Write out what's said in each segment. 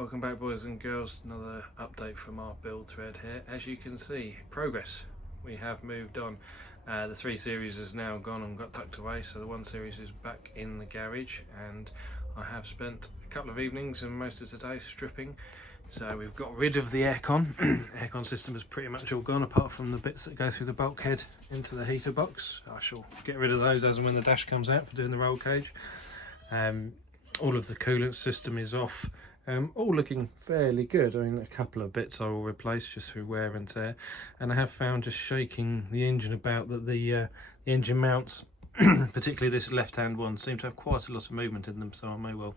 welcome back boys and girls. Another update from our build thread here. As you can see, progress. We have moved on. The 3 Series is now gone and got tucked away, so the 1 Series is back in the garage, and I have spent a couple of evenings and most of today stripping. So we've got rid of the aircon. Aircon system is pretty much all gone apart from the bits that go through the bulkhead into the heater box. I shall get rid of those as and when the dash comes out for doing the roll cage. All of the coolant system is off. All looking fairly good. I mean, a couple of bits I will replace just through wear and tear, and I have found just shaking the engine about that the engine mounts, particularly this left hand one, seem to have quite a lot of movement in them, so I may well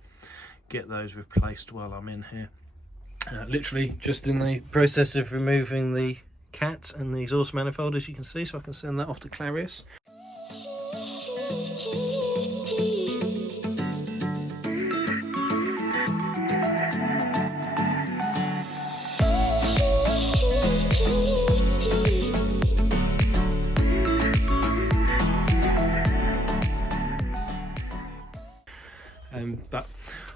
get those replaced while I'm in here. Literally just in the process of removing the cat and the exhaust manifold, as you can see, so I can send that off to Clarius. But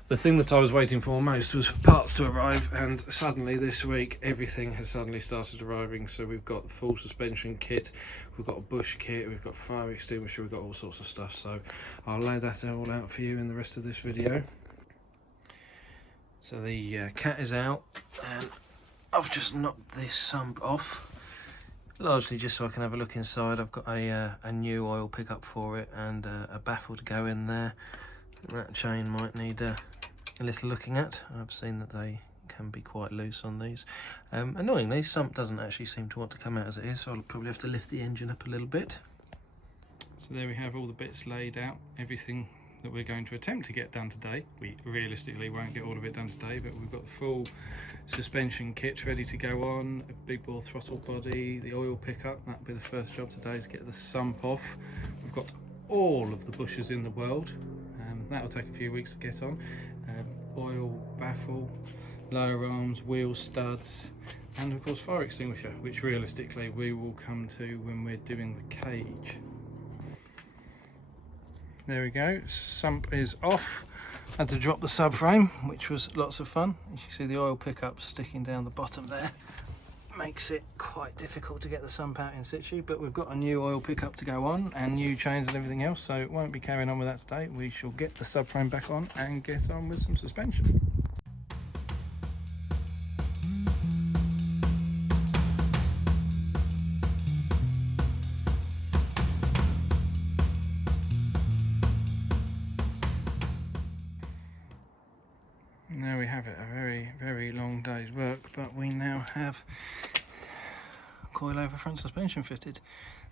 the thing that I was waiting for most was for parts to arrive, and suddenly this week everything has suddenly started arriving. So we've got the full suspension kit, we've got a bush kit, we've got fire extinguisher, we've got all sorts of stuff. So I'll lay that all out for you in the rest of this video. So the cat is out, and I've just knocked this sump off, largely just so I can have a look inside. I've got a new oil pickup for it and a baffle to go in there. That chain might need a little looking at. I've seen that they can be quite loose on these. Annoyingly, sump doesn't actually seem to want to come out as it is, so I'll probably have to lift the engine up a little bit. So there we have all the bits laid out, everything that we're going to attempt to get done today. We realistically won't get all of it done today, but we've got the full suspension kit ready to go on, a big bore throttle body, the oil pickup. That'll be the first job today, to get the sump off. We've got all of the bushes in the world. That'll take a few weeks to get on. Oil, baffle, lower arms, wheel studs, and of course fire extinguisher, which realistically we will come to when we're doing the cage. There we go, sump is off. Had to drop the subframe, which was lots of fun. As you see, the oil pickup sticking down the bottom there makes it quite difficult to get the sump out in situ, but we've got a new oil pickup to go on and new chains and everything else, so it won't be carrying on with that today. We shall get the subframe back on and get on with some suspension. And there we have it, a very long day's work, but we now have coilover front suspension fitted.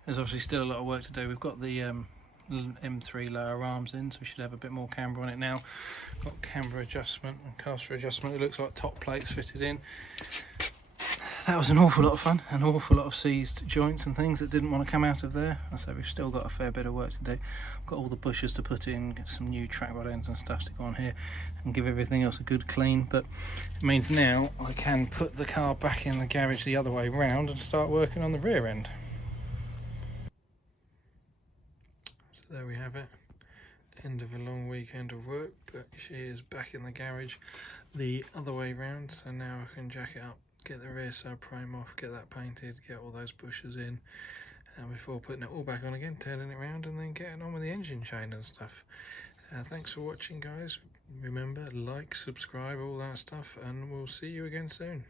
There's obviously still a lot of work to do. We've got the M3 lower arms in, so we should have a bit more camber on it now. Got camber adjustment and caster adjustment. It looks like top plates fitted in. That was an awful lot of fun, an awful lot of seized joints and things that didn't want to come out of there. So we've still got a fair bit of work to do. Got all the bushes to put in, get some new track rod ends and stuff to go on here and give everything else a good clean. But it means now I can put the car back in the garage the other way round and start working on the rear end. So there we have it, end of a long weekend of work, but she is back in the garage the other way round. So now I can jack it up, get the rear subframe off, get that painted, get all those bushes in, and before putting it all back on again, turning it around and then getting on with the engine chain and stuff. Thanks for watching guys. Remember, like, subscribe, all that stuff, and we'll see you again soon.